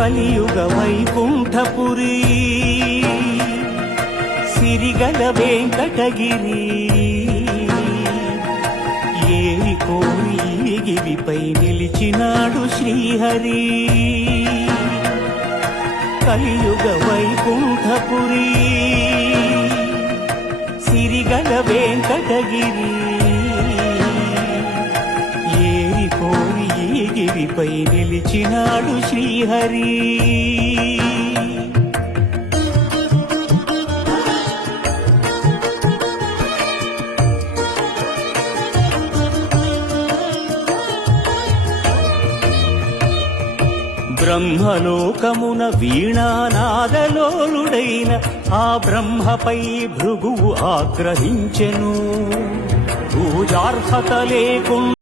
కలియుగ వైకుంఠపురి సిరిగల వెంకటగిరి ఏరి కోరి గిరిపై నిలిచినాడు శ్రీహరి కలియుగ వైకుంఠపురి సిరిగల వెంకటగిరి ఏరి కోరి గిరిపై నిలిచినాడు శ్రీహరి బ్రహ్మలోకమున వీణానాదలోలుడైన ఆ బ్రహ్మపై భృగువు ఆగ్రహించెను పూజార్హత లేకుండా